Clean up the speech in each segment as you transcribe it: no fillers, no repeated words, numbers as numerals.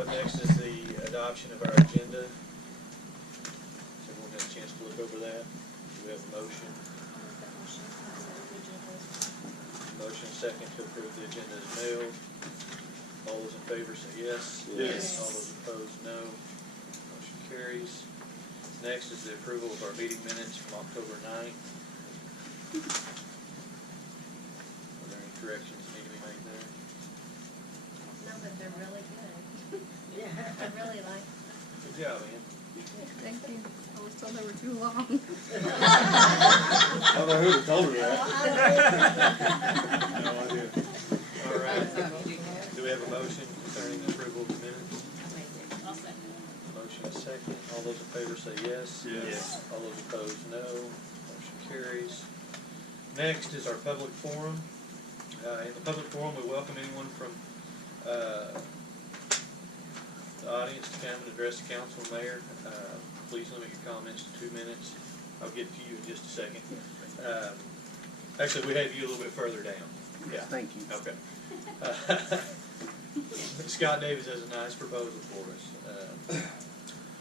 Up next is the adoption of our agenda. Has everyone had a chance to look over that? Do we have a motion? Motion second to approve the agenda as mailed. All those in favor say yes. Yes. All those opposed, no. Motion carries. Next is the approval of our meeting minutes from October 9th. Are there any corrections that need to be made there? No, but they're really good. I really like them. Good job, Ann. Thank you. I was told they were too long. I don't know who told her that. No idea. All right. Do we have a motion concerning the approval of the minutes? I'll second. Motion is second. All those in favor say yes. Yes. All those opposed, no. Motion carries. Next is our public forum. In the public forum, we welcome anyone from the audience to come and address the council and mayor. Please limit your comments to 2 minutes. I'll get to you in just a second. Actually, we have you a little bit further down. Yeah. Thank you. Okay. Scott Davis has a nice proposal for us.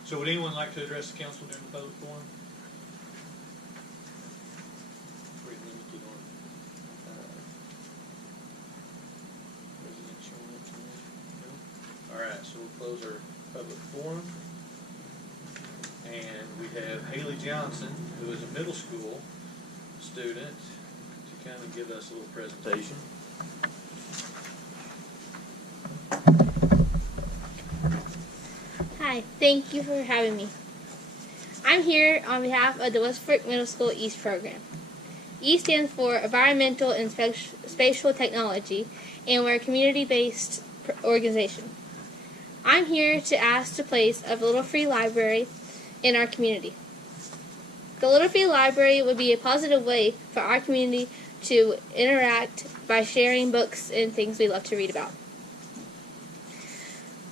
So would anyone like to address the council during the public forum? Pretty limited on residential information. No? All right, so we'll close our public forum. And we have Haley Johnson, who is a middle school student, to come and give us a little presentation. Hi, thank you for having me. I'm here on behalf of the West Fork Middle School EAST program. EAST stands for Environmental and Spatial Technology, and we're a community-based organization. I'm here to ask to place a Little Free Library in our community. The Little Free Library would be a positive way for our community to interact by sharing books and things we love to read about.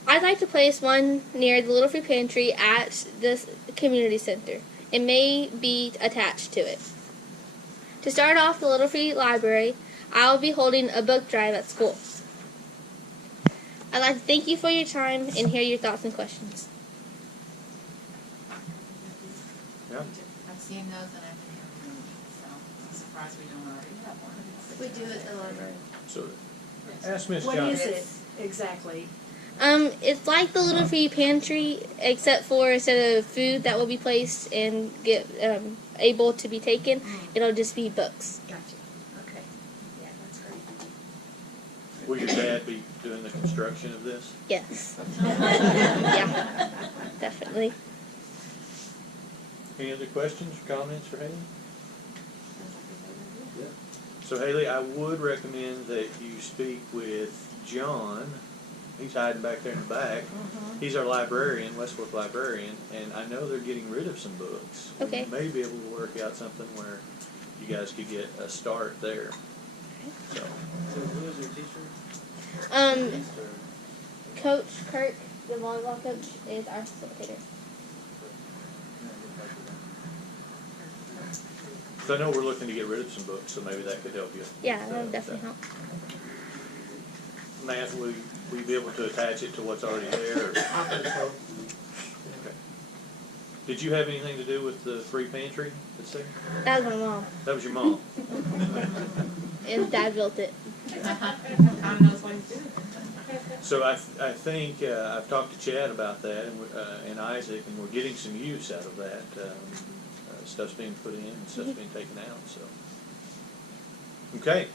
I'd like to place one near the Little Free Pantry at this community center. It may be attached to it. To start off the Little Free Library, I will be holding a book drive at school. I'd like to thank you for your time and hear your thoughts and questions. Yeah. I've seen those and I've been having them, so I'm surprised we don't already have one. We do at the library. So, ask Ms. What Johnson. is it exactly? It's like the Little Free Pantry, except for instead of food that will be placed and get able to be taken, it'll just be books. Gotcha. Okay. Yeah, that's great. Will your dad be doing the construction of this? Yes. Yeah, definitely. Any other questions or comments for Haley? So Haley, I would recommend that you speak with John. He's hiding back there in the back. He's our librarian, West Fork librarian, and I know they're getting rid of some books. Okay. We may be able to work out something where you guys could get a start there. So who is your teacher? Coach Kirk, the volleyball coach, is our facilitator. So I know we're looking to get rid of some books, so maybe that could help you. Yeah, that would definitely help. Matt, will we be able to attach it to what's already there? Or? Okay. Did you have anything to do with the free pantry that's there? That was my mom. That was your mom. And Dad built it. Tom knows what he's doing. So I think I've talked to Chad about that and Isaac, and we're getting some use out of that. Stuff's being put in and stuff's being taken out. So okay.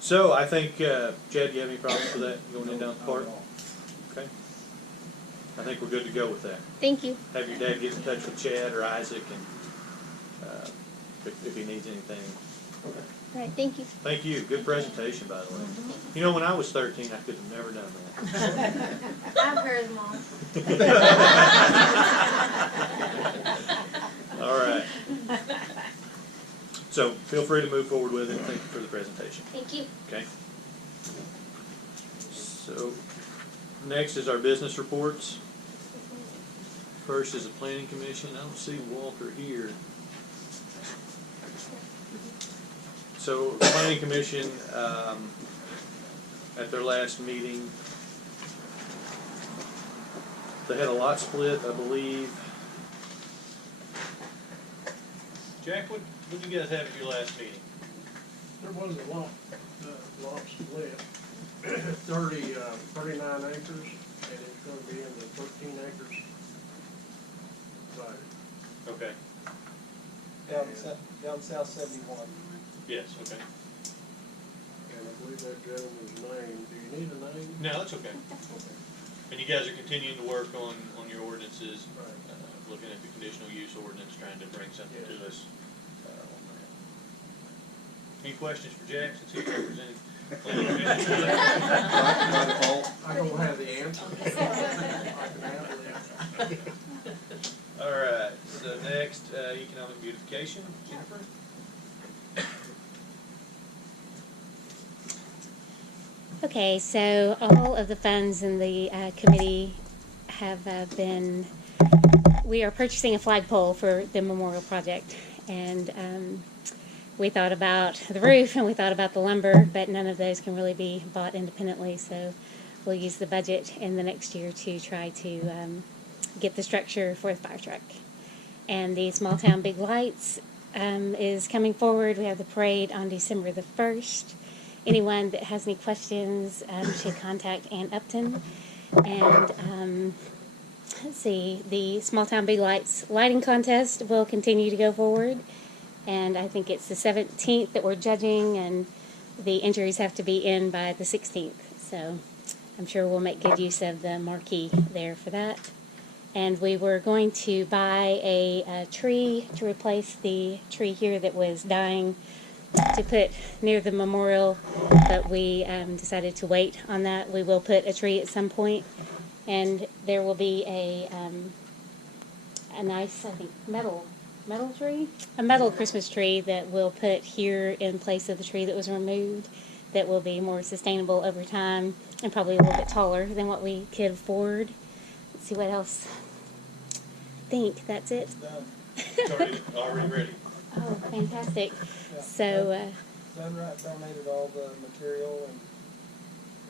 So I think Chad, do you have any problems with that going in down the park? Okay. I think we're good to go with that. Thank you. Have your dad get in touch with Chad or Isaac, and if he needs anything. All right, thank you. Thank you. Good presentation, by the way. You know, when I was 13, I could have never done that. I'm hers, Mom. All right. So feel free to move forward with it. Thank you for the presentation. Thank you. Okay. So next is our business reports. First is the Planning Commission. I don't see Walter here. So the Planning Commission, at their last meeting, They had a lot split, I believe. Jack, what did you guys have at your last meeting? There was a lot split, 39 acres, and it's gonna be in the 13 acres. Right. Okay. Down south 71. Yes, okay. And I believe that gentleman's name, do you need a name? No, that's okay. And you guys are continuing to work on your ordinances, Right. looking at the conditional use ordinance, trying to bring something Yes. to us on that. Any questions for Jack, since he's representing planning commission? I don't have the answer. I can have it. All right, so next, economic beautification, Jennifer? Okay, so all of the funds in the committee have we are purchasing a flagpole for the memorial project. And we thought about the roof and we thought about the lumber, but none of those can really be bought independently. So we'll use the budget in the next year to try to get the structure for the fire truck. And the Small Town Big Lights is coming forward. We have the parade on December the 1st. Anyone that has any questions should contact Ann Upton. And let's see, the Small Town Big Lights lighting contest will continue to go forward. And I think it's the 17th that we're judging, and the entries have to be in by the 16th. So I'm sure we'll make good use of the marquee there for that. And we were going to buy a tree to replace the tree here that was dying to put near the memorial, but we decided to wait on that. We will put a tree at some point, and there will be a nice, I think, metal tree, a metal Christmas tree that we'll put here in place of the tree that was removed, that will be more sustainable over time and probably a little bit taller than what we could afford. Let's see what else. I think that's it. It's already ready. Oh, fantastic. Yeah. So, Dunright donated all the material, and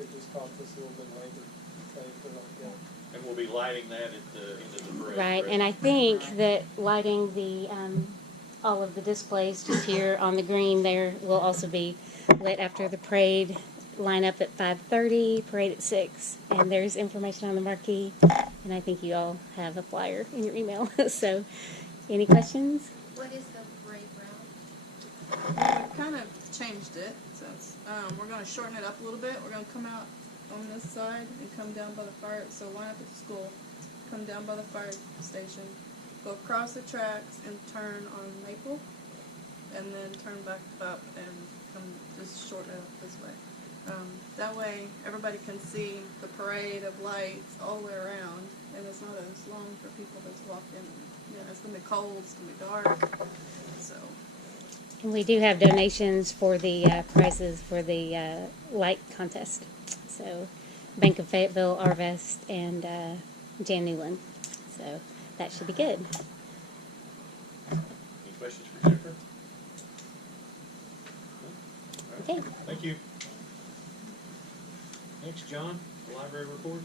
it just cost us a little bit of labor to put it all together. And we'll be lighting that at the end of the parade. right, and I think that lighting the all of the displays just here on the green there will also be lit after the parade. Line up at 5:30, parade at 6, and there's information on the marquee, and I think you all have a flyer in your email. So, any questions? What is the parade route? We kind of changed it since we're going to shorten it up a little bit. We're going to come out on this side and come down by the fire. So line up at the school, come down by the fire station, go across the tracks and turn on Maple, and then turn back up and come just shorten it up this way. That way everybody can see the parade of lights all the way around, and it's not as long for people to walk in. You know, it's going to be cold, it's going to be dark, so. And we do have donations for the prizes for the light contest. So, Bank of Fayetteville, Arvest, and Jan Newland. So, that should be good. Any questions for Jennifer? Okay. Thank you. Next, John, the library report.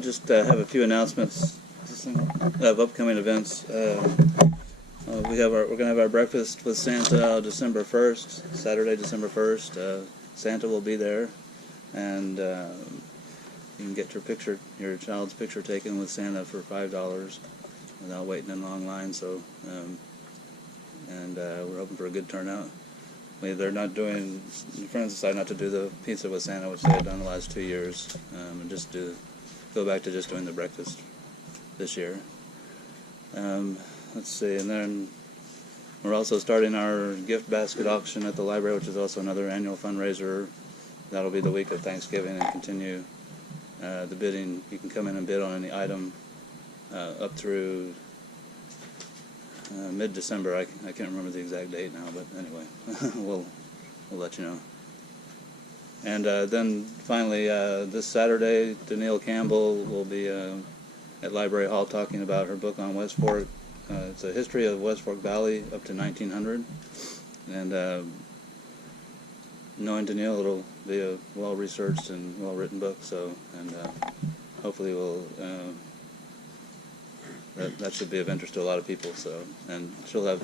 Just have a few announcements of upcoming events. We're going to have our breakfast with Santa December 1st, Saturday, December 1st. Santa will be there, and you can get your child's picture taken with Santa for $5 without waiting in a long line. So, we're hoping for a good turnout. They're not doing. Friends decided not to do the pizza with Santa, which they had done the last 2 years, and just go back to just doing the breakfast this year. Let's see, and then we're also starting our gift basket auction at the library, which is also another annual fundraiser. That'll be the week of Thanksgiving and continue the bidding. You can come in and bid on any item up through mid-December. I can't remember the exact date now, but anyway, we'll let you know. And then finally, this Saturday, Danielle Campbell will be at Library Hall talking about her book on West Fork. It's a history of West Fork Valley up to 1900, and knowing Danielle, it'll be a well-researched and well-written book. So, and hopefully, that should be of interest to a lot of people. So, and she'll have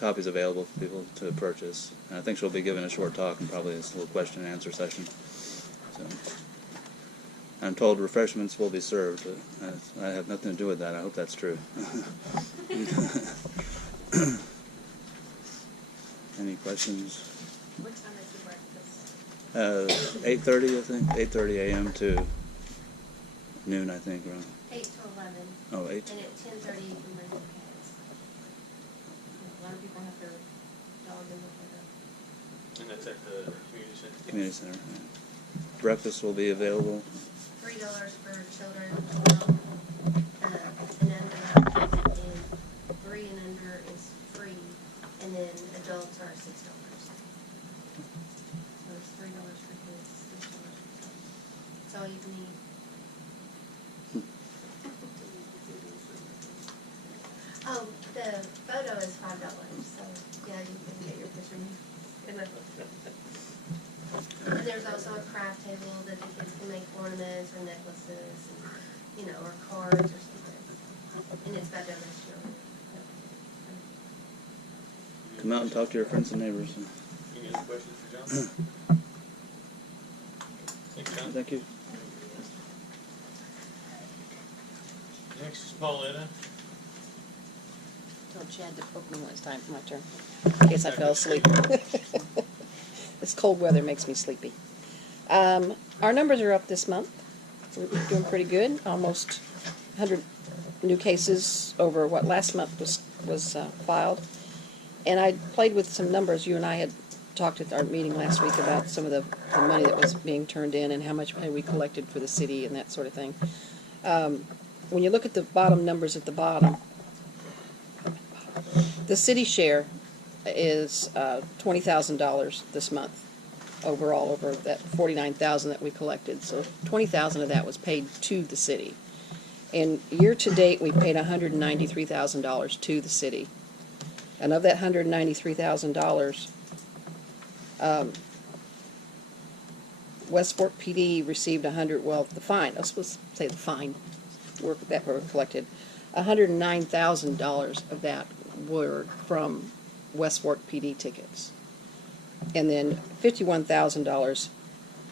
copies available for people to purchase. And I think she'll be giving a short talk and probably this little question and answer session. So, I'm told refreshments will be served, but I have nothing to do with that. I hope that's true. Any questions? What time is the breakfast? 8:30, I think. 8:30 a.m. to noon, I think. Around. 8 to 11. Oh, 8. And at 10:30 you can bring the kids. A lot of people have their dogs in the And that's at the community center? Community center. Yeah. Breakfast will be available. $3 for children, 12 and under, and 3 and under is free, and then adults are $6. So it's $3 for kids, $6 for adults. That's all you can eat. Oh, the photo is $5, so yeah, you can get your picture made. And there's also a craft table that the kids can make ornaments or necklaces, and, or cards or something. And it's by donation. Come out and talk to your friends and neighbors. Any other questions for John? Thanks, John. Thank you. Next is Pauletta. Told Chad to poke me when it's time for my turn, in case I fell asleep. This cold weather makes me sleepy. Our numbers are up this month. We're doing pretty good. Almost 100 new cases over what last month was filed. And I played with some numbers. You and I had talked at our meeting last week about some of the money that was being turned in and how much money we collected for the city and that sort of thing. When you look at the bottom numbers at the bottom, the city share is $20,000 this month overall, over that $49,000 that we collected. So $20,000 of that was paid to the city. And year to date, we paid $193,000 to the city. And of that $193,000, West Fork PD received the fine, I was supposed to say the fine, work that were collected, $109,000 of that were from West Fork PD tickets. And then $51,000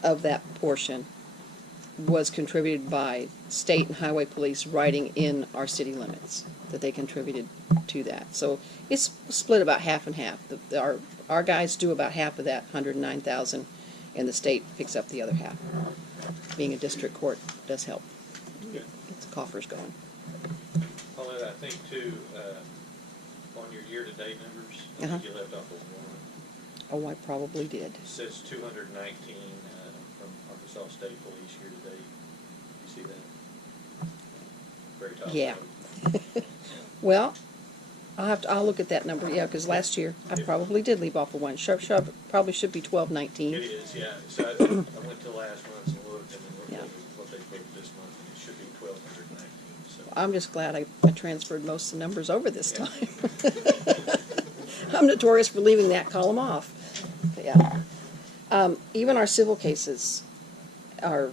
of that portion was contributed by state and highway police riding in our city limits, that they contributed to that. So it's split about half and half. Our guys do about half of that $109,000, and the state picks up the other half. Being a district court does help. Good. It's coffers going. Paulette, I think too, on your year-to-date numbers, I think you left off with one. Oh, I probably did. It says 219 from Arkansas State Police year-to-date. You see that? Very top. Yeah. Well, I'll look at that number, yeah, because last year I probably did leave off of one. Sharp probably should be 1219. It is, yeah. So I went to last month and looked, and then Yeah. what they put this month, and it should be 1,219. So. I'm just glad I transferred most of the numbers over this time. I'm notorious for leaving that column off. Yeah. Even our civil cases are,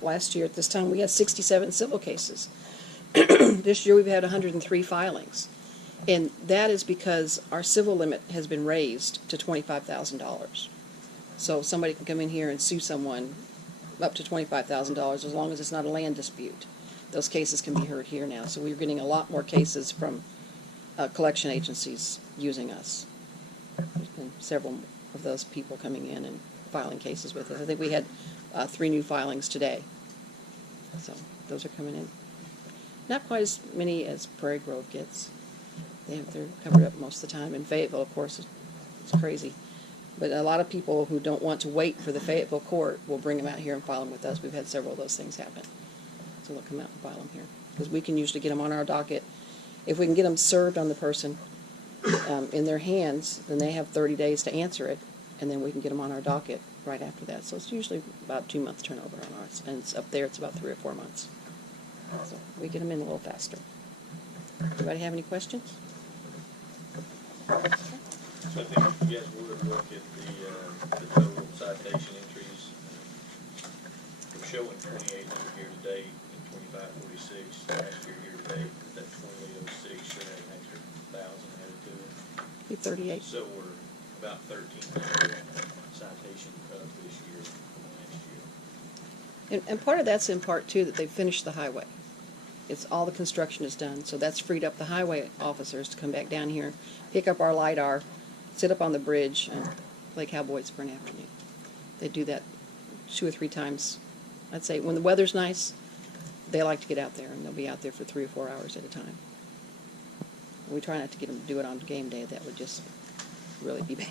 last year at this time we had 67 civil cases. This year we've had 103 filings. And that is because our civil limit has been raised to $25,000. So somebody can come in here and sue someone up to $25,000 as long as it's not a land dispute. Those cases can be heard here now. So we're getting a lot more cases from collection agencies using us. There's been several of those people coming in and filing cases with us. I think we had 3 new filings today. So those are coming in. Not quite as many as Prairie Grove gets. They're covered up most of the time. In Fayetteville, of course, it's crazy. But a lot of people who don't want to wait for the Fayetteville court will bring them out here and file them with us. We've had several of those things happen. So they'll come out and file them here. Because we can usually get them on our docket. If we can get them served on the person in their hands, then they have 30 days to answer it. And then we can get them on our docket right after that. So it's usually about 2-month turnover on ours. And it's up there, it's about 3 or 4 months. So we get them in a little faster. Anybody have any questions? So I think you guys would look at the total citation entries. We're showing 2,800 year to date and 2,546 last year to date. That 2,806 should have an extra 1,000 added to it. Be 38. So we're about 1,300 citation up this year from last year. And part of that's in part too that they finished the highway. It's all the construction is done, so that's freed up the highway officers to come back down here, pick up our LiDAR, sit up on the bridge, and play cowboys for an afternoon. They do that 2 or 3 times. I'd say when the weather's nice, they like to get out there, and they'll be out there for 3 or 4 hours at a time. We try not to get them to do it on game day. That would just really be bad.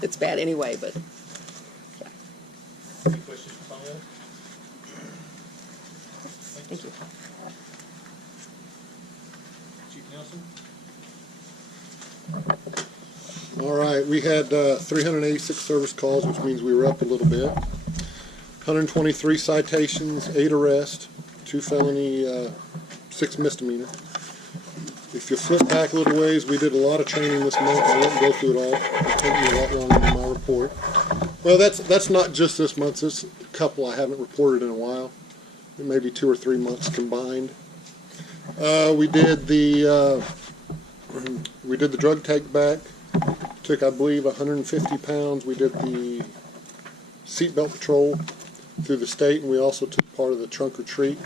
It's bad anyway, but yeah. Any questions for Paula? Thank you. Chief Nelson? All right, we had 386 service calls, which means we were up a little bit. 123 citations, 8 arrests, 2 felony, 6 misdemeanor. If you flip back a little ways, we did a lot of training this month. I won't go through it all. It'll take me a lot longer in my report. Well, that's not just this month. There's a couple I haven't reported in a while. Maybe 2 or 3 months combined. We did the drug take back. Took, I believe, 150 pounds. We did the seatbelt patrol through the state, and we also took part of the trunk or treat.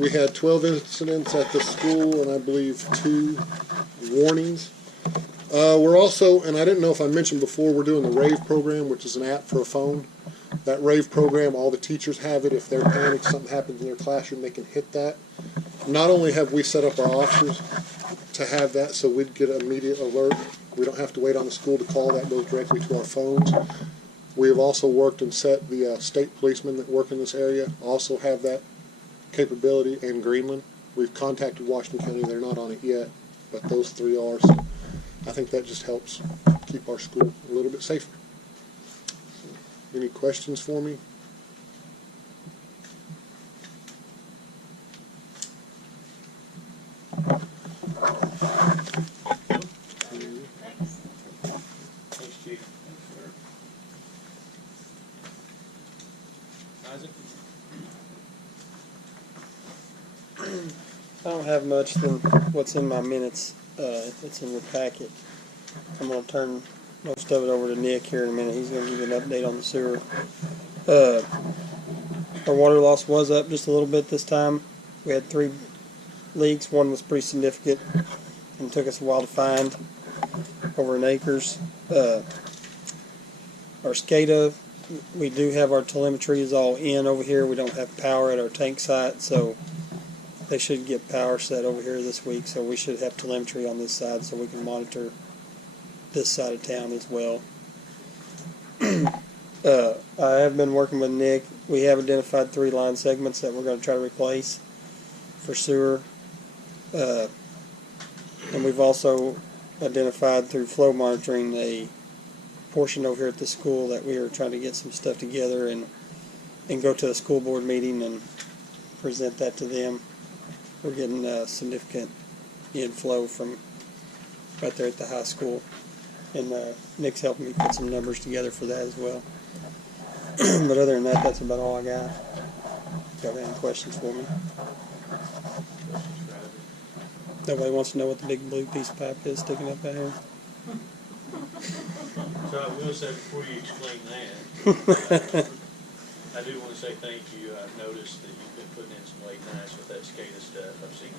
We had 12 incidents at the school, and I believe 2 warnings. We're also, and I didn't know if I mentioned before, we're doing the RAVE program, which is an app for a phone. That RAVE program, all the teachers have it. If they're panicked, something happens in their classroom, they can hit that. Not only have we set up our officers to have that so we'd get an immediate alert, we don't have to wait on the school to call, that goes directly to our phones. We have also worked and set the state policemen that work in this area also have that capability, and Greenland. We've contacted Washington County, they're not on it yet, but those 3 are, so I think that just helps keep our school a little bit safer. So, any questions for me? Thanks, Chief. Isaac? I don't have much than what's in my minutes. It's in your packet. I'm going to turn most of it over to Nick here in a minute. He's going to give you an update on the sewer. Our water loss was up just a little bit this time. We had 3 leaks. One was pretty significant and took us a while to find, over an acres. Our SCADA, we do have our telemetry is all in over here. We don't have power at our tank site, so they should get power set over here this week, so we should have telemetry on this side so we can monitor this side of town as well. I have been working with Nick. We have identified 3 line segments that we're going to try to replace for sewer. And we've also identified through flow monitoring a portion over here at the school that we are trying to get some stuff together and go to a school board meeting and present that to them. We're getting significant inflow from right there at the high school, and Nick's helping me put some numbers together for that as well. But other than that, that's about all I got. If you have any questions for me? Nobody wants to know what the big blue piece of pipe is sticking up out here? So I will say before you explain that, I do want to say thank you. I've noticed that you've been putting in some late nights with that SCADA stuff. I've seen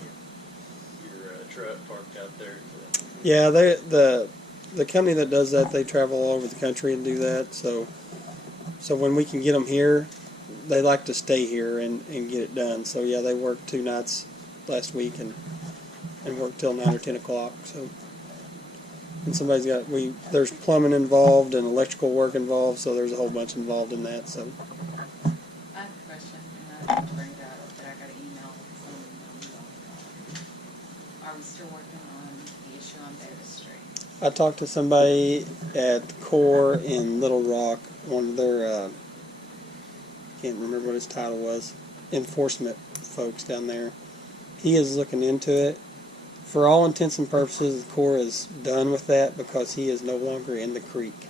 your truck parked out there. Yeah, the company that does that, they travel all over the country and do that. So when we can get them here, they like to stay here and get it done. So yeah, they worked 2 nights last week and worked till 9 or 10 o'clock. So, and somebody's got there's plumbing involved and electrical work involved. So there's a whole bunch involved in that. So. I have a question, and I didn't bring that up, but I got an email from someone. Are we still working on the issue on Davis Street? I talked to somebody at the Corps in Little Rock, one of their, can't remember what his title was, enforcement folks down there. He is looking into it. for all intents and purposes, the Corps is done with that because he is no longer in the creek.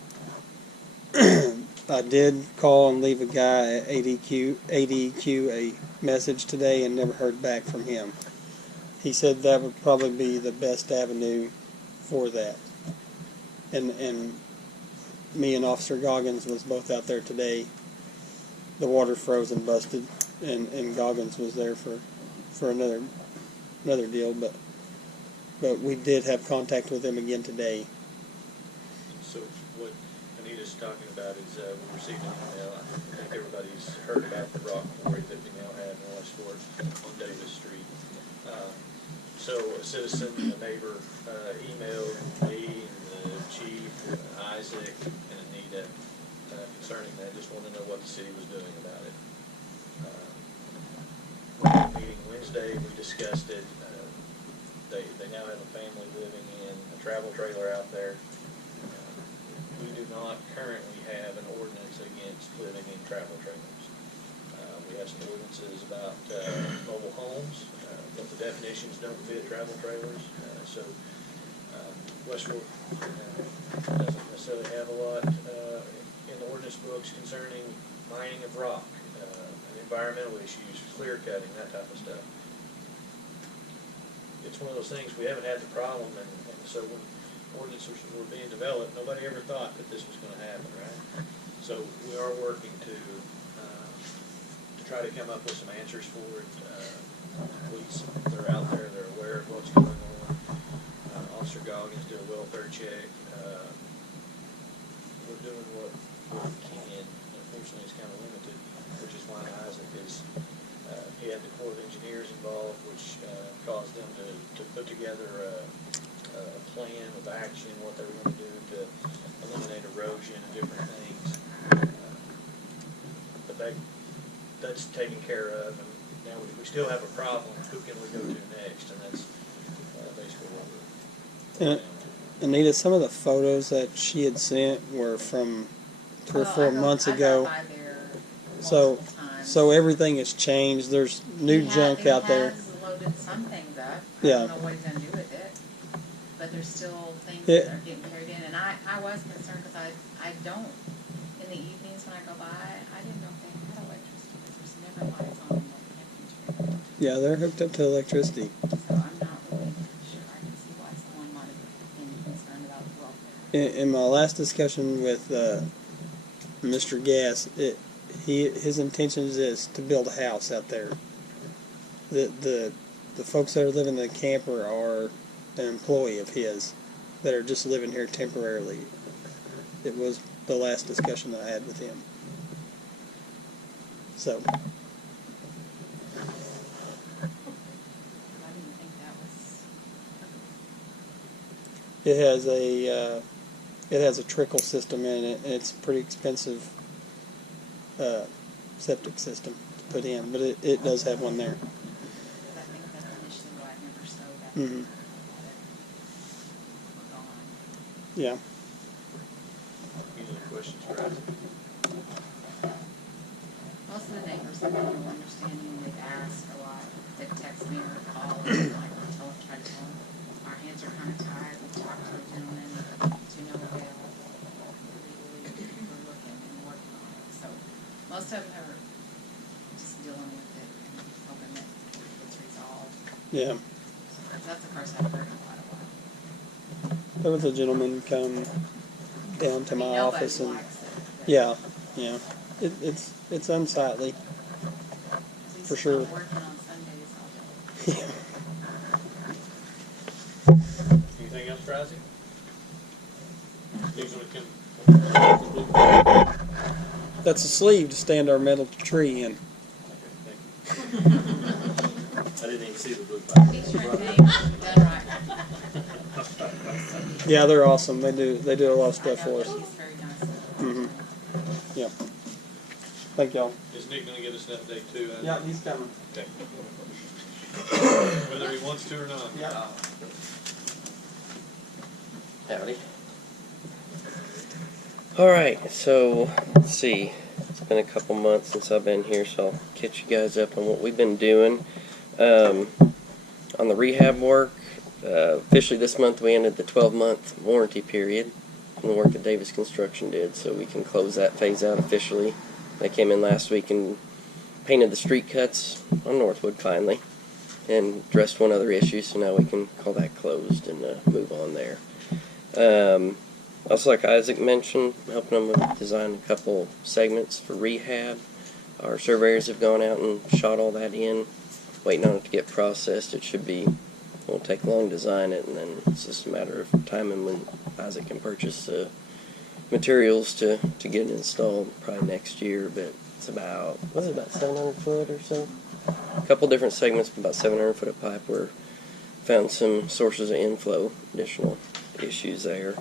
I did call and leave a guy at ADQ a message today and never heard back from him. He said that would probably be the best avenue for that. And me and Officer Goggins was both out there today. The water froze and busted, and Goggins was there for another deal, but we did have contact with him again today. So what Anita's talking about is we received an email. I think everybody's heard about the rock quarry that we now have in West Fork on Davis Street. So a citizen, a neighbor, emailed me and the chief, Isaac, and Anita concerning that. Just wanted to know what the city was doing about it. Meeting Wednesday, we discussed it. They now have a family living in a travel trailer out there. We do not currently have an ordinance against living in travel trailers. We have some ordinances about mobile homes, but the definitions don't fit travel trailers. So West Fork doesn't necessarily have a lot in the ordinance books concerning mining of rock, environmental issues, clear cutting, that type of stuff. It's one of those things, we haven't had the problem, and so when ordinances were being developed, nobody ever thought that this was going to happen, right? So we are working to try to come up with some answers for it. Police, they're out there, they're aware of what's going on. Officer Goggins did a welfare check. We're doing what we can. Unfortunately, it's kind of limited, which is why Isaac is, he had the Corps of Engineers involved, which caused them to put together a plan of action, what they were going to do to eliminate erosion and different things. But that's taken care of, and now we still have a problem. Who can we go to next? And that's basically what we're doing. Anita, some of the photos that she had sent were from 3 or 4 months ago. So everything has changed. There's new junk out there. He has loaded some things up. I Yeah. don't know what he's going to do with it. But there's still things that are getting carried in. And I was concerned because I don't, in the evenings when I go by, I didn't know if they had electricity because there's never lights on in the camping tree. Yeah, they're hooked up to electricity. So I'm not really sure. I can see why someone might have been concerned about the welfare. In my last discussion with Mr. Gass, his intentions is to build a house out there. The folks that are living in the camper are an employee of his that are just living here temporarily. It was the last discussion that I had with him. So. I didn't think that was. It has a trickle system in it, and it's a pretty expensive septic system to put in, but it does have one there. I think that's initially why I never sewed that. Mm-hmm. Yeah. Any other questions for us? Most of the neighbors have been understanding. They've asked a lot. They've texted me or called. Like, try to tell them our hands are kind of tied. We talked to a gentleman to no avail. We're looking and working on it. So most of them are just dealing with it and hoping that it gets resolved. Yeah. That's the first I've heard in quite a while. There was a gentleman come down to my Nobody office and likes it, but yeah. It's unsightly. at least For it's sure. not working on Sundays all day. Anything else, Rosie? Usually can. That's a sleeve to stand our metal tree in. I didn't even see the blue pipe. T-shirt name, done right. Yeah, they're awesome. They do a lot of stuff for us. She's very nice. Mm-hmm. Yeah. Thank y'all. Is Nick going to give us an update too? Yeah, he's coming. Okay. Whether he wants to or not. Yeah. Howdy. Alright, so let's see. It's been a couple months since I've been here, so I'll catch you guys up on what we've been doing. On the rehab work, Officially this month we ended the 12-month warranty period from the work that Davis Construction did, so we can close that phase out officially. They came in last week and painted the street cuts on Northwood finally, and addressed one other issue, so now we can call that closed and move on there. Also, like Isaac mentioned, helping them with designing a couple segments for rehab. Our surveyors have gone out and shot all that in, waiting on it to get processed. Won't take long to design it, and then it's just a matter of timing when Isaac can purchase the materials to get it installed, probably next year. But it's about 700 foot or so? A couple different segments, about 700 foot of pipe. We're found some sources of inflow, additional issues there.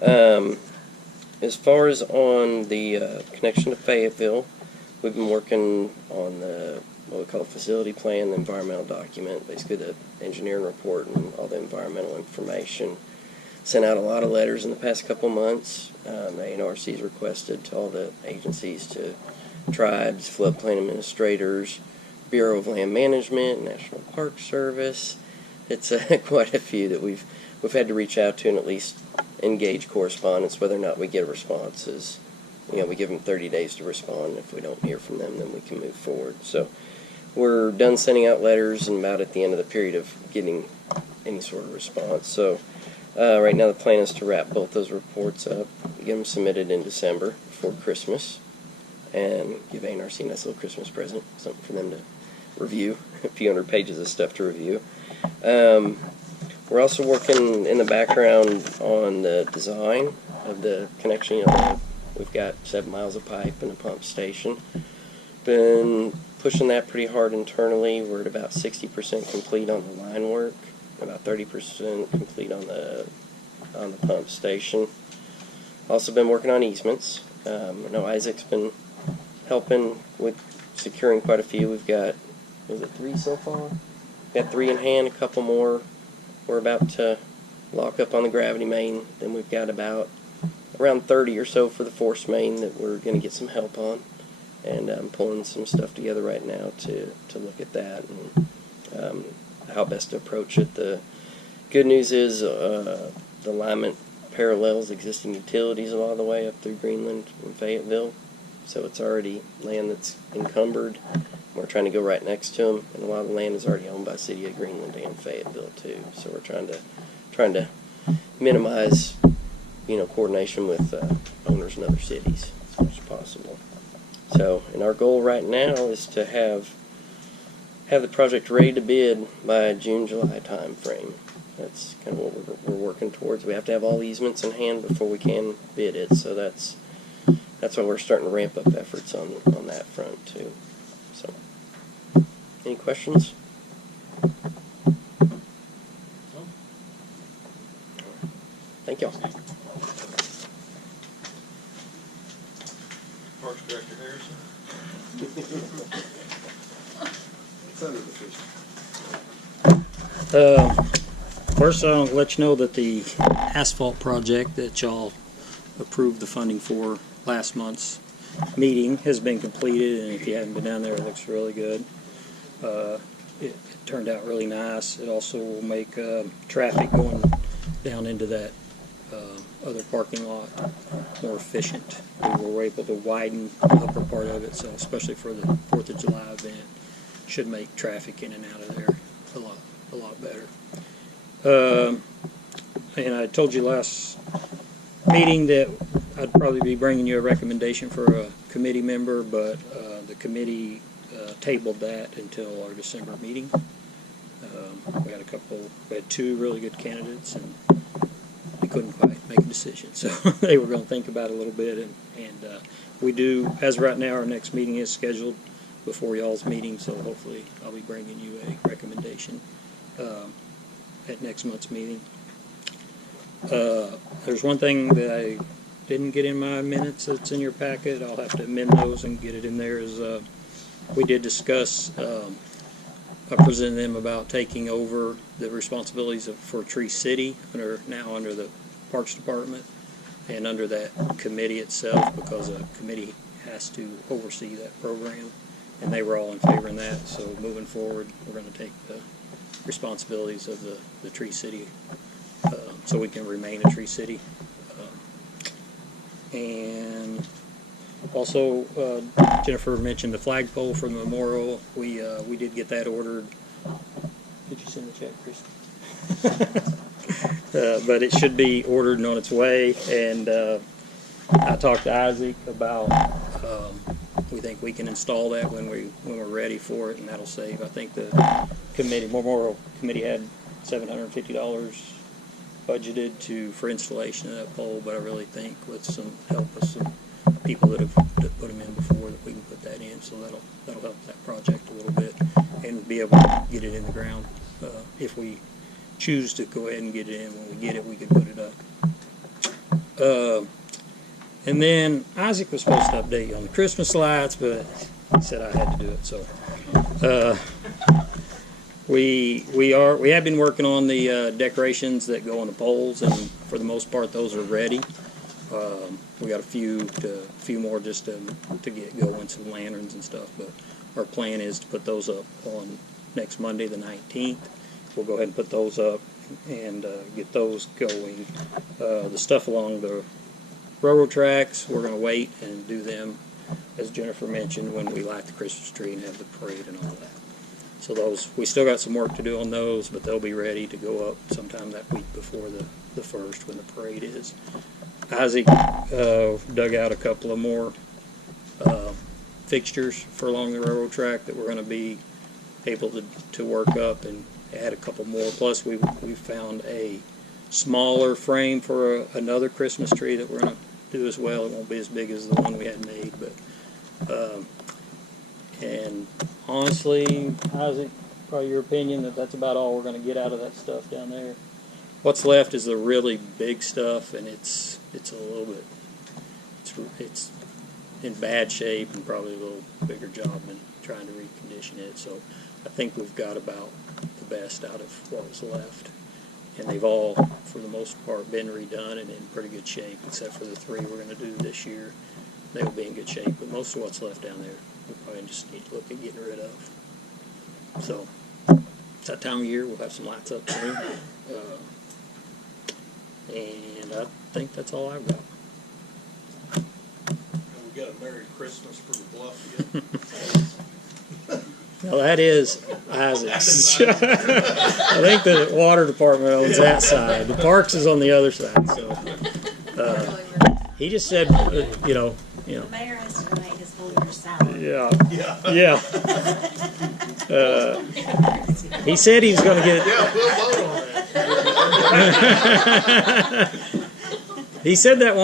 As far as on the connection to Fayetteville, we've been working on what we call a facility plan, the environmental document, basically the engineering report and all the environmental information. Sent out a lot of letters in the past couple months. The ANRC's requested to all the agencies, to tribes, floodplain administrators, Bureau of Land Management, National Park Service. It's quite a few that we've had to reach out to and at least engage correspondence. Whether or not we get responses, we give them 30 days to respond. If we don't hear from them, then we can move forward. So we're done sending out letters and about at the end of the period of getting any sort of response. So right now the plan is to wrap both those reports up, get them submitted in December before Christmas, and give ANRC a nice little Christmas present, something for them to review, a few hundred pages of stuff to review. We're also working in the background on the design of the connection. We've got 7 miles of pipe and a pump station. Been pushing that pretty hard internally. We're at about 60% complete on the line work, about 30% complete on the pump station. Also been working on easements. I know Isaac's been helping with securing quite a few. We've got, is it 3 so far? Got 3 in hand, a couple more. We're about to lock up on the gravity main. Then we've got about around 30 or so for the force main that we're going to get some help on. And I'm pulling some stuff together right now to look at that and how best to approach it. The good news is the alignment parallels existing utilities a lot of the way up through Greenland and Fayetteville. So it's already land that's encumbered. We're trying to go right next to them, and a lot of the land is already owned by the city of Greenland and Fayetteville too. So we're trying to minimize, coordination with owners in other cities as much as possible. So, and our goal right now is to have the project ready to bid by June-July time frame. That's kind of what we're working towards. We have to have all easements in hand before we can bid it. So that's why we're starting to ramp up efforts on that front too. So, any questions? Thank y'all. Parks Director Harrison. First, I'll let you know that the asphalt project that y'all approved the funding for last month's meeting has been completed, and if you haven't been down there, it looks really good. It turned out really nice. It also will make traffic going down into that other parking lot more efficient. We were able to widen the upper part of it, so especially for the 4th of July event, should make traffic in and out of there a lot better. And I told you last meeting that I'd probably be bringing you a recommendation for a committee member, but the committee tabled that until our December meeting. We had 2 really good candidates, and we couldn't quite make a decision, so they were going to think about it a little bit, and we do, as right now, our next meeting is scheduled before y'all's meeting, so hopefully I'll be bringing you a recommendation at next month's meeting. There's one thing that I didn't get in my minutes that's in your packet. I'll have to amend those and get it in there. We did discuss, I presented them about taking over the responsibilities for Tree City now under the Parks Department and under that committee itself, because a committee has to oversee that program, and they were all in favor of that. So moving forward, we're going to take responsibilities of the Tree City, so we can remain a Tree City. And also, Jennifer mentioned the flagpole for the memorial. We did get that ordered. Did you send the check, Chris? But it should be ordered and on its way. And I talked to Isaac about we think we can install that when we're ready for it, and that'll save. I think the memorial committee had $750 budgeted for installation of that pole, but I really think with some help with some people that have put them in before, that we can put that in, so that'll help that project a little bit and be able to get it in the ground. If we choose to go ahead and get it in, when we get it, we can put it up. And then Isaac was supposed to update you on the Christmas lights, but he said I had to do it, so we have been working on the decorations that go on the poles, and for the most part those are ready. We got a few more just to get going, some lanterns and stuff, but our plan is to put those up on next Monday the 19th. We'll go ahead and put those up and get those going. The stuff along the railroad tracks, we're going to wait and do them, as Jennifer mentioned, when we light the Christmas tree and have the parade and all that. So those, we still got some work to do on those, but they'll be ready to go up sometime that week before the 1st when the parade is. Isaac dug out a couple of more fixtures for along the railroad track that we're going to be able to work up, and add a couple more. Plus we found a smaller frame for another Christmas tree that we're going to do as well. It won't be as big as the one we had made, but and honestly, Isaac, probably your opinion that's about all we're going to get out of that stuff down there. What's left is the really big stuff, and it's a little bit, it's in bad shape and probably a little bigger job than trying to recondition it. So I think we've got about the best out of what was left. And they've all, for the most part, been redone and in pretty good shape, except for the 3 we're going to do this year. They'll be in good shape, but most of what's left down there, we probably just need to look at getting rid of. So, it's that time of year, we'll have some lights up soon. And I think that's all I've got. And we got a Merry Christmas for the Bluff again. Well, that is Isaac's. I think the water department owns that side. The parks is on the other side. So he just said, you know. The mayor has to donate his full year's salary. Yeah. He said he was going to get. Yeah, we'll vote on that. He said that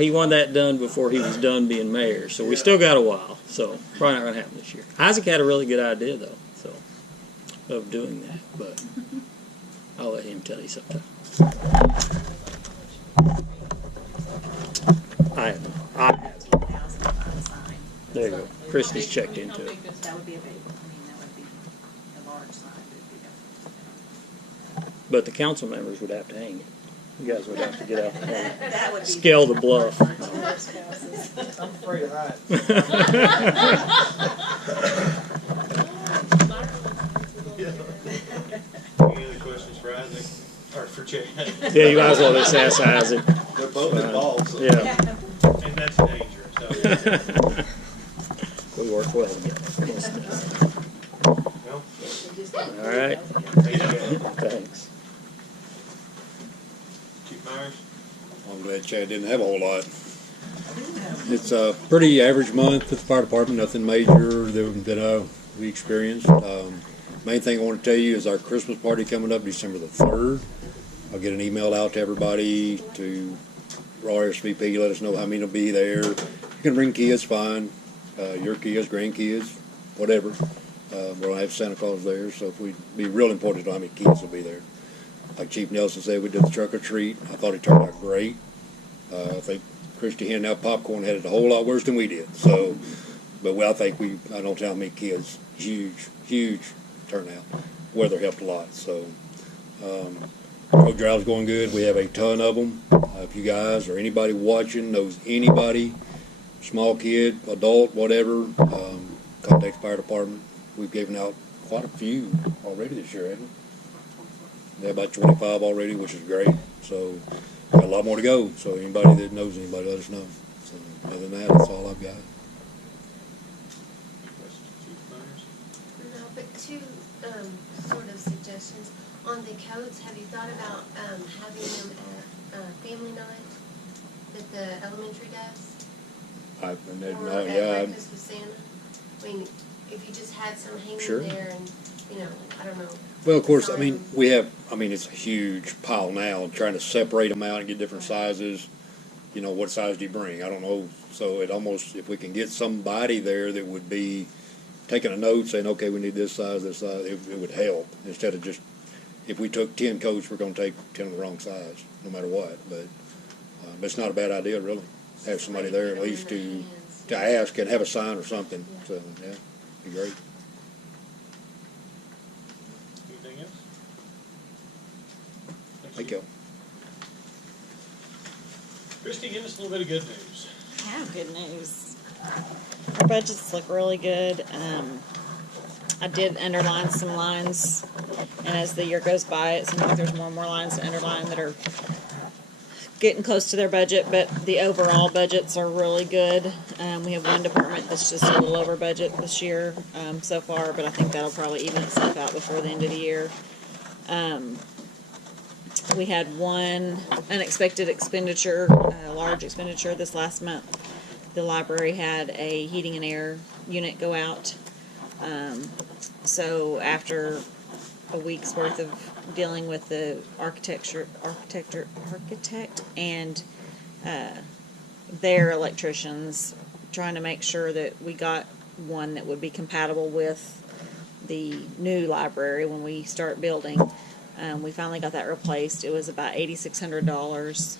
he wanted that done before he was done being mayor. So we still got a while. So probably not going to happen this year. Isaac had a really good idea though, of doing that. But I'll let him tell you sometime. There you go. Christie's checked into it. That would be a big, that would be a large sign. But the council members would have to hang it. You guys would have to get out there That would and be scale the bluff. I'm afraid of that. Any other questions for Isaac? Or for Chad? Yeah, you might as well just ask Isaac. They're both involved. So. Yeah. And that's dangerous. So. We work well together. Well, All right. Thanks. Chief Myers? I'm glad Chad didn't have a whole lot. It's a pretty average month at the fire department, nothing major that we experienced. Main thing I want to tell you is our Christmas party coming up December the 3rd. I'll get an email out to everybody to RSVP, let us know how many will be there. You can bring kids, fine. Your kids, grandkids, whatever. We're going to have Santa Claus there, so we'd be real important to know how many kids will be there. Like Chief Nelson said, we did the truck or treat. I thought it turned out great. I think Christy handing out popcorn had it a whole lot worse than we did. So, but I think I don't tell how many kids, huge turnout. Weather helped a lot. So, road drive's going good. We have a ton of them. If you guys or anybody watching knows anybody, small kid, adult, whatever, contact the fire department. We've given out quite a few already this year, haven't we? They're about 25 already, which is great. So got a lot more to go. So anybody that knows anybody, let us know. So other than that, that's all I've got. No, but two sort of suggestions. On the codes, have you thought about having them at family night that the elementary does? Or at breakfast with Santa? I mean, if you just had some hanging Sure. there and, you know, I don't know. Well, of course, I mean, it's a huge pile now, trying to separate them out and get different sizes. You know, what size do you bring? I don't know. So it almost, if we can get somebody there that would be taking a note, saying, okay, we need this size, it would help. Instead of just, if we took 10 coats, we're going to take 10 of the wrong size, no matter what. But it's not a bad idea, really. Have somebody there at least to ask and have a sign or something. So, yeah, be great. Anything else? Thank you. Christy, give us a little bit of good news. I have good news. Our budgets look really good. I did underline some lines, and as the year goes by, it seems like there's more and more lines to underline that are getting close to their budget, but the overall budgets are really good. We have one department that's just a little over budget this year so far, but I think that'll probably even itself out before the end of the year. We had one unexpected expenditure, a large expenditure this last month. The library had a heating and air unit go out. So after a week's worth of dealing with the architect and their electricians, trying to make sure that we got one that would be compatible with the new library when we start building. We finally got that replaced. It was about $8,600.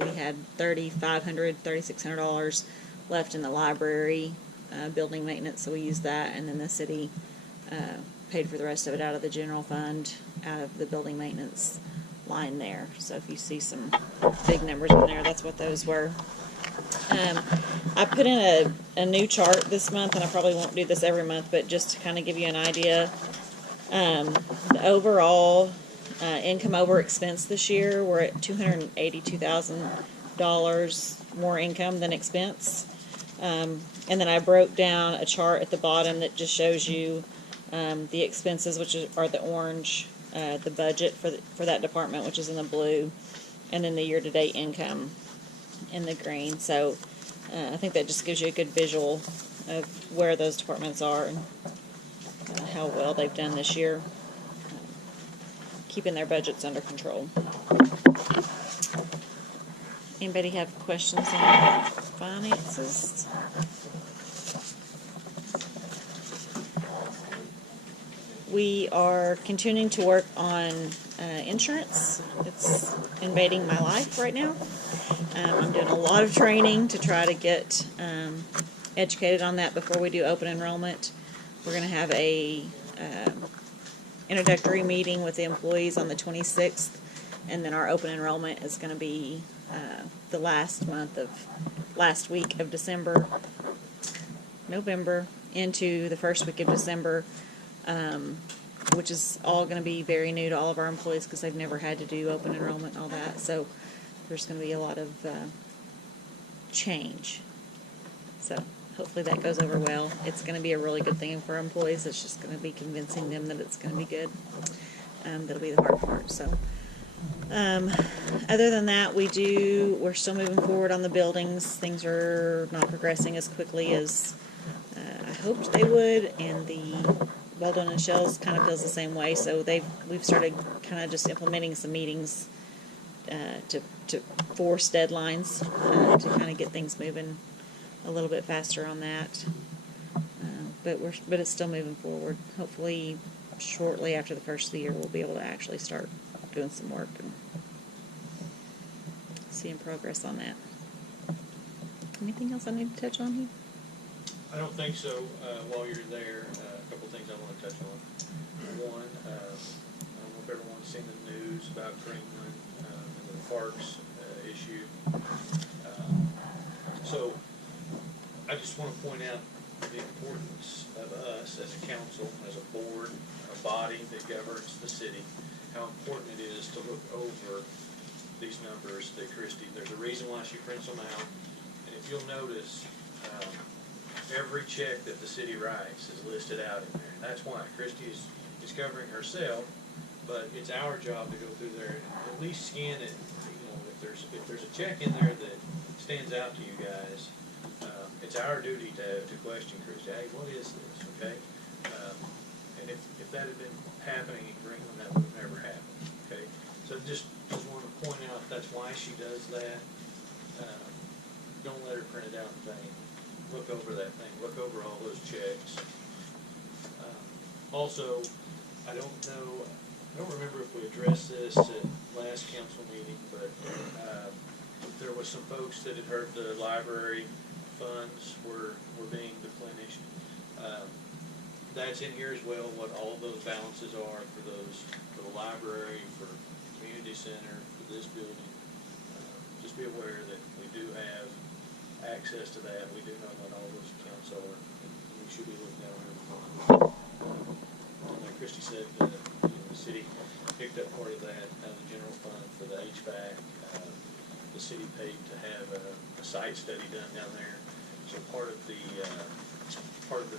We had $3,600 left in the library building maintenance, so we used that, and then the city paid for the rest of it out of the general fund, out of the building maintenance line there. So if you see some big numbers in there, that's what those were. I put in a new chart this month, and I probably won't do this every month, but just to kind of give you an idea. The overall income over expense this year, we're at $282,000 more income than expense. And then I broke down a chart at the bottom that just shows you the expenses, which are the orange, the budget for that department, which is in the blue, and then the year-to-date income in the green. So I think that just gives you a good visual of where those departments are and how well they've done this year, keeping their budgets under control. Anybody have questions on finances? We are continuing to work on insurance. It's invading my life right now. I'm doing a lot of training to try to get educated on that before we do open enrollment. We're going to have a introductory meeting with the employees on the 26th, and then our open enrollment is going to be the last week of November into the first week of December, which is all going to be very new to all of our employees because they've never had to do open enrollment and all that. So there's going to be a lot of change. So hopefully that goes over well. It's going to be a really good thing for our employees. It's just going to be convincing them that it's going to be good. That'll be the hard part. So other than that, we're still moving forward on the buildings. Things are not progressing as quickly as I hoped they would, and the Weldon and Shells kind of feels the same way. So we've started kind of just implementing some meetings to force deadlines to kind of get things moving a little bit faster on that. But it's still moving forward. Hopefully, shortly after the first of the year, we'll be able to actually start doing some work and seeing progress on that. Anything else I need to touch on here? I don't think so. While you're there, a couple of things I want to touch on. One, I don't know if everyone's seen the news about Greenland and the Parks issue. So I just want to point out the importance of us as a council, as a board, a body that governs the city, how important it is to look over these numbers that Christie, there's a reason why she prints them out. And if you'll notice, every check that the city writes is listed out in there. And that's why Christie is covering herself, but it's our job to go through there and at least scan it. You know, if there's a check in there that stands out to you guys, it's our duty to question Christie. Hey, what is this? Okay, and if that had been happening in Greenland, that would have never happened. Okay, so just want to point out that's why she does that. Don't let her print it out in vain. Look over that thing. Look over all those checks. Also, I don't remember if we addressed this at last council meeting, but there was some folks that had heard the library funds were being deplenished. That's in here as well, what all of those balances are for the library, for community center, for this building. Just be aware that we do have access to that. We do know what all those accounts are. We should be looking at them. Like Christie said, the city picked up part of that out of the general fund for the HVAC. The city paid to have a site study done down there. So part of the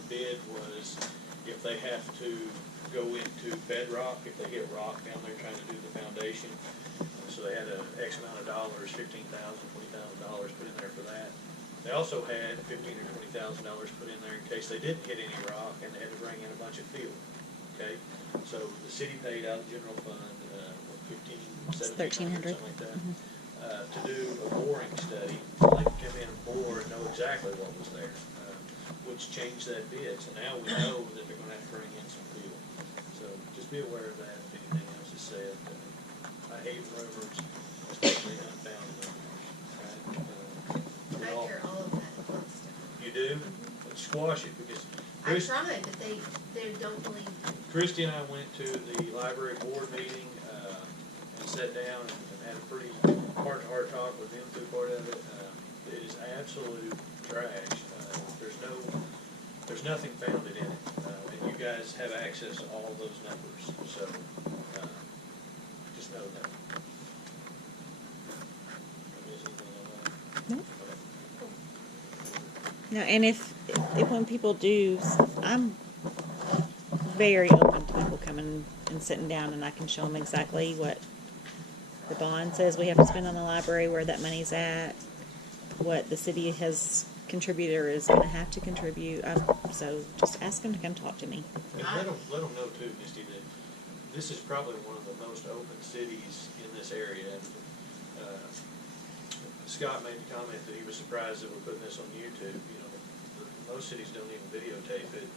bid was if they have to go into bedrock, if they get rock down there trying to do the foundation. So they had an X amount of dollars, $15,000, $20,000 put in there for that. They also had $15,000 or $20,000 put in there in case they didn't hit any rock and they had to bring in a bunch of fuel. Okay, so the city paid out of the general fund, $1,500, something like that, to do a boring study. So they could come in and bore and know exactly what was there, which changed that bid. So now we know that they're going to have to bring in some fuel. So just be aware of that if anything else is said. I hate rumors, especially unfounded rumors. I hear all of that constantly. You do? Let's squash it because I tried, but they don't believe me. Christie and I went to the library board meeting and sat down and had a pretty heart-to-heart talk with them through part of it. It is absolute trash. There's nothing founded in it, and you guys have access to all those numbers. So just know that. No. No, and if when people do, I'm very open to people coming and sitting down, and I can show them exactly what the bond says we have to spend on the library, where that money's at, what the city has contributed or is going to have to contribute. So just ask them to come talk to me. And let them know too, Misty, that this is probably one of the most open cities in this area. And Scott made the comment that he was surprised that we're putting this on YouTube. You know, most cities don't even videotape it.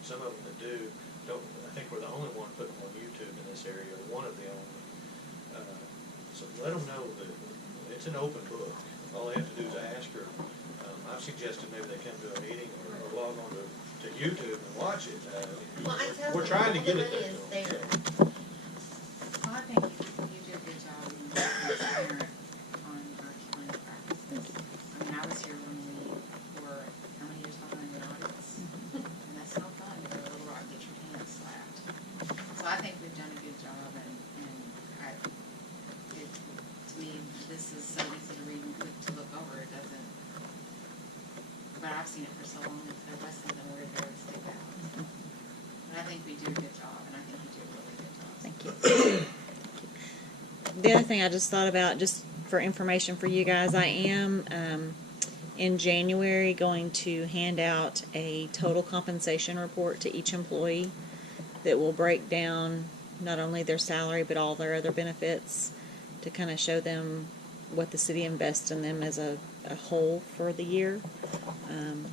Some of them that do don't. I think we're the only one putting them on YouTube in this area, one of the only. So let them know that it's an open book. All they have to do is ask her. I've suggested maybe they come to a meeting or log on to YouTube and watch it. Well, I tell we're them trying to all get the it money there. is there. Well, I think you do a good job in being transparent on our accounting practices. I mean, I was here when we were, how many years behind in audits? And that's no fun, to go to Little Rock, get your hands slapped. So I think we've done a good job, and to me, this is so easy to read and quick to look over. It doesn't, but I've seen it for so long, if there was something weird there, it would stick out. But I think we do a good job, and I think you do a really good job. Thank you. The other thing I just thought about, just for information for you guys, I am in January going to hand out a total compensation report to each employee that will break down not only their salary but all their other benefits, to kind of show them what the city invests in them as a whole for the year.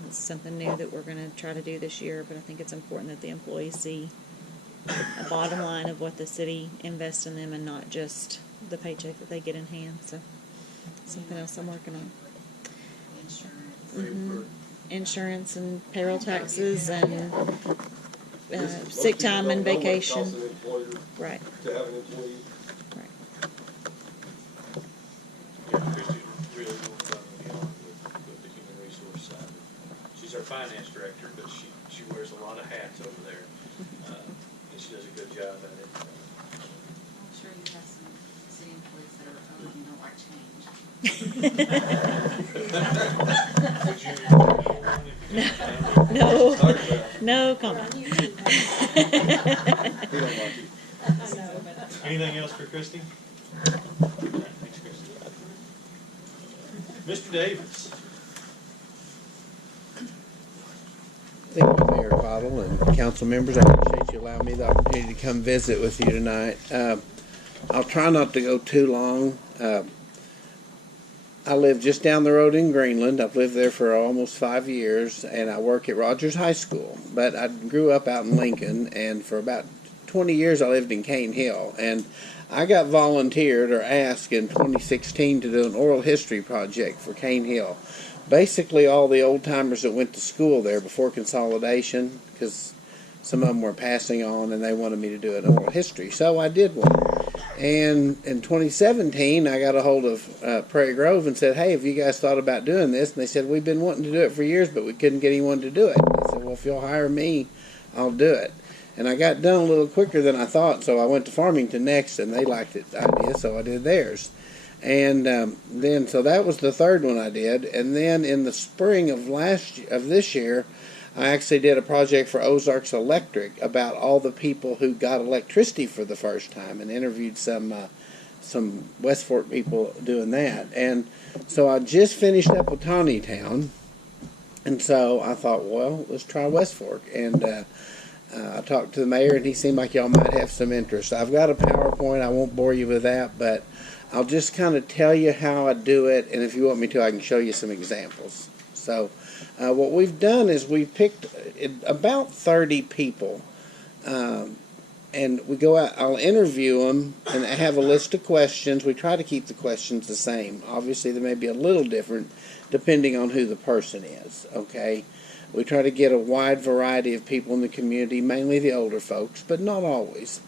It's something new that we're going to try to do this year, but I think it's important that the employees see a bottom line of what the city invests in them and not just the paycheck that they get in hand. So something else I'm working on. Insurance. Insurance and payroll taxes and sick time and vacation. Right. To have an employee. Right. Yeah, Christie really going above and beyond with the human resource side. She's our finance director, but she wears a lot of hats over there, and she does a good job at it. sure you have some city employees that are old and don't like change. No, no comment. Anything else for Christie? Thanks, Christie. Mr. Davis. Thank you, Mayor Cottle and council members. I appreciate you allowing me the opportunity to come visit with you tonight. I'll try not to go too long. I live just down the road in Greenland. I've lived there for almost 5 years, and I work at Rogers High School. But I grew up out in Lincoln, and for about 20 years I lived in Cane Hill. And I got volunteered or asked in 2016 to do an oral history project for Cane Hill. Basically all the old timers that went to school there before consolidation, because some of them were passing on and they wanted me to do an oral history. So I did one. And in 2017 I got a hold of Prairie Grove and said, hey, have you guys thought about doing this? And they said, we've been wanting to do it for years, but we couldn't get anyone to do it. I said, well, if you'll hire me, I'll do it. And I got done a little quicker than I thought, so I went to Farmington next, and they liked the idea, so I did theirs. And then, so that was the third one I did. And then in the spring of this year, I actually did a project for Ozarks Electric about all the people who got electricity for the first time, and interviewed some West Fork people doing that. And so I just finished up with Taneytown, and so I thought, well, let's try West Fork. And I talked to the mayor, and he seemed like y'all might have some interest. I've got a PowerPoint. I won't bore you with that, but I'll just kind of tell you how I do it, and if you want me to, I can show you some examples. So what we've done is we've picked about 30 people, and we go out, I'll interview them, and I have a list of questions. We try to keep the questions the same. Obviously, they may be a little different depending on who the person is, okay? We try to get a wide variety of people in the community, mainly the older folks, but not always.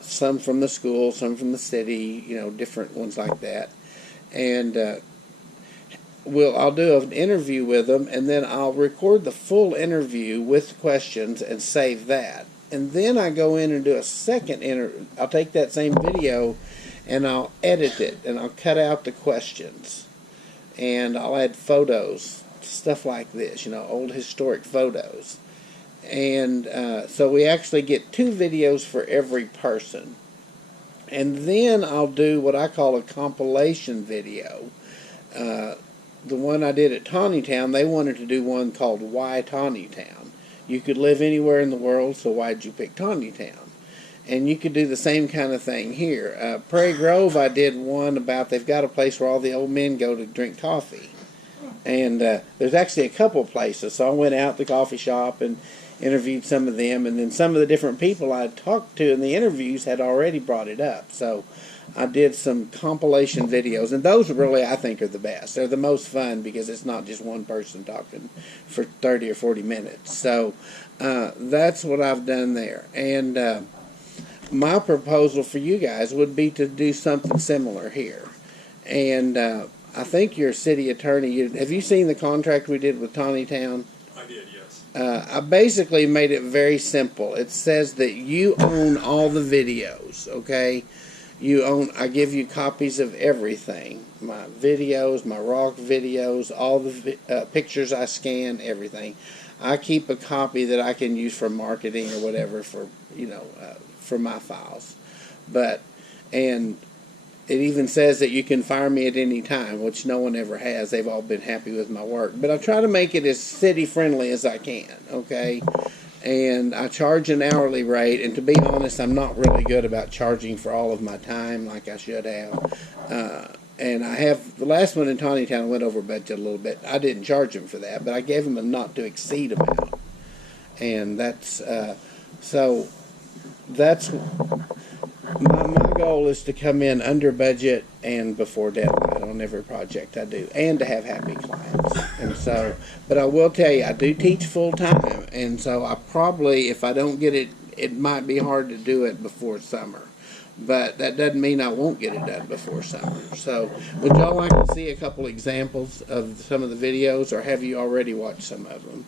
Some from the school, some from the city, you know, different ones like that. And I'll do an interview with them, and then I'll record the full interview with questions and save that. And then I go in and do a second interview. I'll take that same video and I'll edit it, and I'll cut out the questions, and I'll add photos, stuff like this, you know, old historic photos. And so we actually get 2 videos for every person. And then I'll do what I call a compilation video. The one I did at Taneytown, they wanted to do one called Why Taneytown? You could live anywhere in the world, so why'd you pick Taneytown? And you could do the same kind of thing here. Prairie Grove, I did one about they've got a place where all the old men go to drink coffee. And there's actually a couple places, so I went out to the coffee shop and interviewed some of them, and then some of the different people I talked to in the interviews had already brought it up. So I did some compilation videos, and those really, I think, are the best. They're the most fun because it's not just one person talking for 30 or 40 minutes. So that's what I've done there. And my proposal for you guys would be to do something similar here. And I think your city attorney, have you seen the contract we did with Taneytown? I did, yes. I basically made it very simple. It says that you own all the videos, okay? I give you copies of everything. My videos, my rock videos, all the pictures I scan, everything. I keep a copy that I can use for marketing or whatever for, for my files. And it even says that you can fire me at any time, which no one ever has. They've all been happy with my work. But I try to make it as city-friendly as I can, okay? And I charge an hourly rate. And to be honest, I'm not really good about charging for all of my time like I should have. And I have, the last one in Taneytown went over budget a little bit. I didn't charge them for that, but I gave them a not-to-exceed amount. And that's, so that's... My goal is to come in under budget and before deadline on every project I do, and to have happy clients. And so, but I will tell you, I do teach full time, and so I probably, if I don't get it, it might be hard to do it before summer. But that doesn't mean I won't get it done before summer. So, would y'all like to see a couple examples of some of the videos, or have you already watched some of them?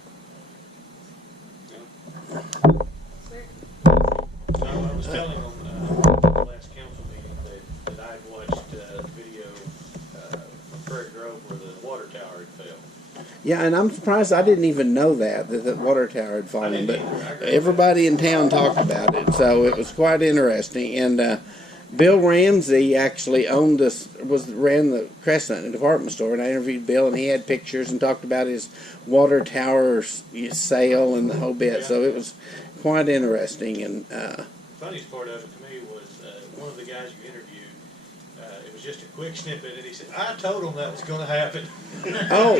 I was telling them last Yeah, and I'm surprised I didn't even know that the water tower had fallen, but everybody in town talked about it, so it was quite interesting. And Bill Ramsey actually ran the Crescent department store, and I interviewed Bill, and he had pictures and talked about his water tower sale and the whole bit. So it was quite interesting. And funniest part of it to me was one of the guys you interviewed. It was just a quick snippet, and he said, "I told him that was going to happen." Oh,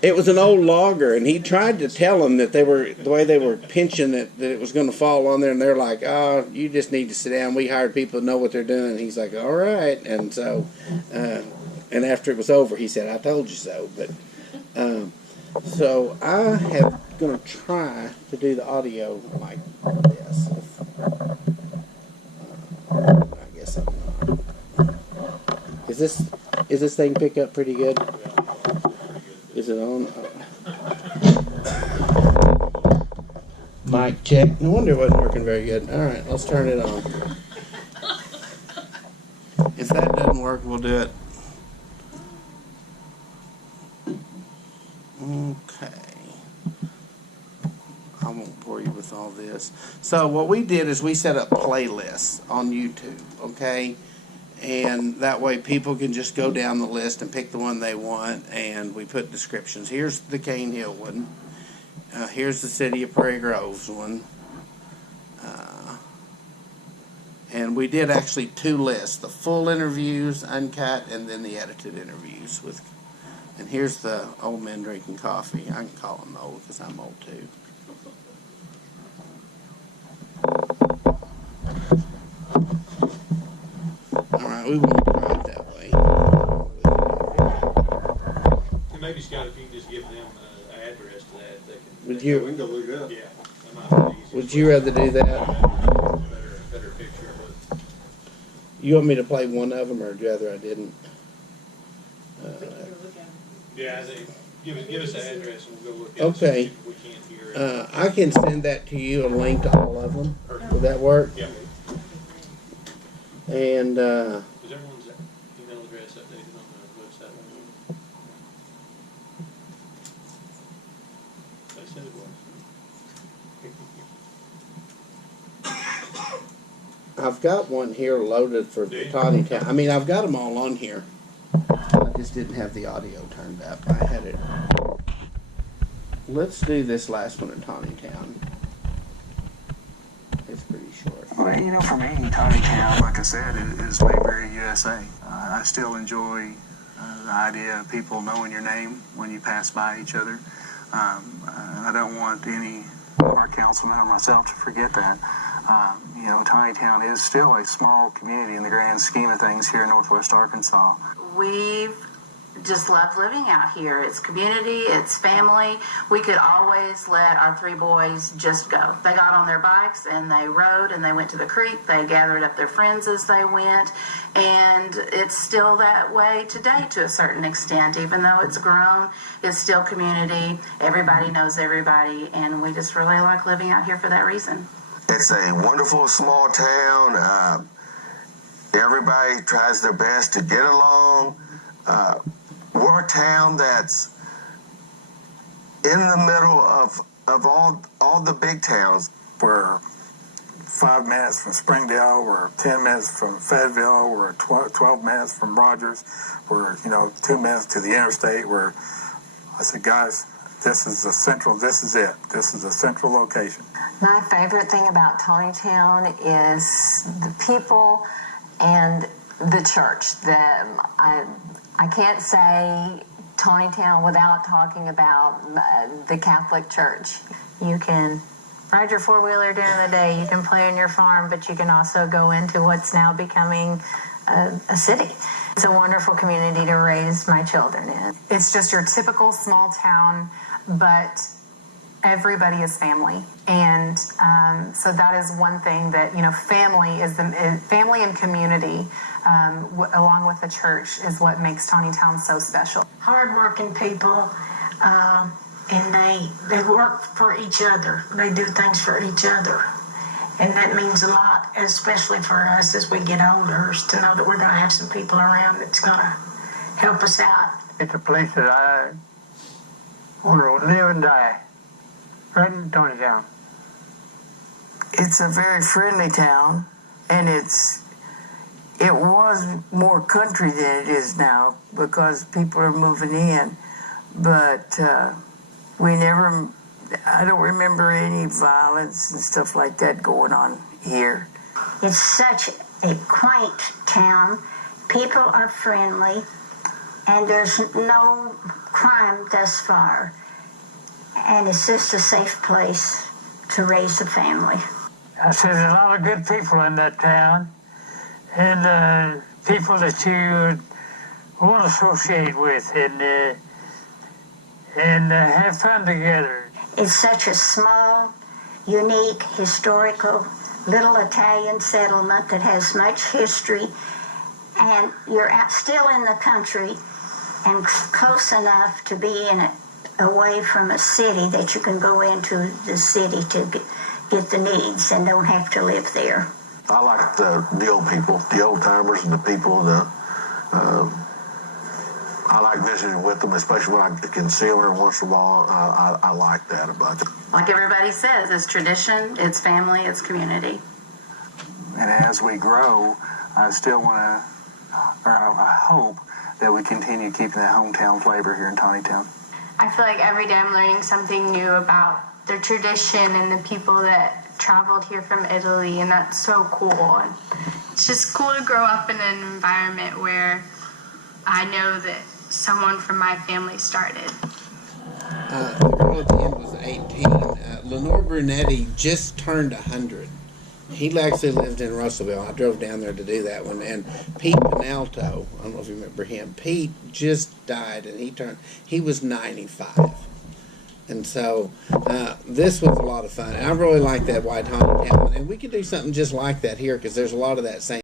it was an old logger, and he tried to tell them that the way they were pinching it, that it was going to fall on there, and they're like, "Oh, you just need to sit down. We hired people to know what they're doing." And he's like, "All right," and so, and after it was over, he said, "I told you so." But so I have going to try to do the audio like this. I guess I'm not. Is this thing pick up pretty good? Is it on? Mic check. No wonder it wasn't working very good. All right, let's turn it on. If that doesn't work, we'll do it. Okay. I won't bore you with all this. So what we did is we set up playlists on YouTube, okay? And that way people can just go down the list and pick the one they want, and we put descriptions. Here's the Cane Hill one. Here's the City of Prairie Groves one. And we did actually 2 lists, the full interviews, uncut, and then the edited interviews. And here's the old men drinking coffee. I can call them old because I'm old too. Alright, we won't try it that way. And maybe, Scott, if you can just give them an address to that, they can. Would you? We can go look it up. Yeah. That might be easier. Would you rather do that? Better picture of it. You want me to play one of them, or would you rather I didn't? Yeah, I think give us the address and we'll go look at it. Okay. See if we can't hear it. I can send that to you, a link to all of them. Would that work? Yeah. And Is everyone's email address updated on the website? They said it was. I've got one here loaded for Tawny Town. I mean, I've got them all on here. I just didn't have the audio turned up. I had it. Let's do this last one at Tawny Town. It's pretty short. Well, you know, for me, Tawny Town, like I said, is Mayberry, USA. I still enjoy the idea of people knowing your name when you pass by each other. I don't want any of our councilmen or myself to forget that. You know, Tawny Town is still a small community in the grand scheme of things here in Northwest Arkansas. We've just loved living out here. It's community, it's family. We could always let our 3 boys just go. They got on their bikes and they rode and they went to the creek. They gathered up their friends as they went. And it's still that way today to a certain extent. Even though it's grown, it's still community. Everybody knows everybody. And we just really like living out here for that reason. It's a wonderful small town. Everybody tries their best to get along. We're a town that's in the middle of all the big towns. We're 5 minutes from Springdale. We're 10 minutes from Fayetteville. We're 12 minutes from Rogers. We're 2 minutes to the interstate. I said, guys, this is it. This is a central location. My favorite thing about Tawny Town is the people and the church. I can't say Tawny Town without talking about the Catholic Church. You can ride your 4-wheeler during the day, you can play on your farm, but you can also go into what's now becoming a city. It's a wonderful community to raise my children in. It's just your typical small town, but everybody is family. And so that is one thing that, family and community, along with the church, is what makes Tawny Town so special. Hardworking people, and they work for each other. They do things for each other. And that means a lot, especially for us as we get older, is to know that we're going to have some people around that's going to help us out. It's a place that I on the live and die, right in Tonytown. It's a very friendly town, and it was more country than it is now because people are moving in. But I don't remember any violence and stuff like that going on here. It's such a quaint town. People are friendly, and there's no crime thus far. And it's just a safe place to raise a family. I said there's a lot of good people in that town, and people that you want to associate with and have fun together. It's such a small, unique, historical, little Italian settlement that has much history, and you're still in the country and close enough to be in it, away from a city that you can go into the city to get the needs and don't have to live there. I like the old people, the old timers, and the people. I like visiting with them, especially when I can see them every once in a while. I like that about them. Like everybody says, it's tradition, it's family, it's community. And as we grow, I still want to, or I hope that we continue keeping that hometown flavor here in Tawnytown. I feel like every day I'm learning something new about their tradition and the people that traveled here from Italy, and that's so cool. And it's just cool to grow up in an environment where I know that someone from my family started. The girl at the end was 18. Lenore Brunetti just turned 100. He actually lived in Russellville. I drove down there to do that one. And Pete Penalto, I don't know if you remember him. Pete just died, and he was 95. And so this was a lot of fun. And I really like that White Haunted Town. And we could do something just like that here because there's a lot of that same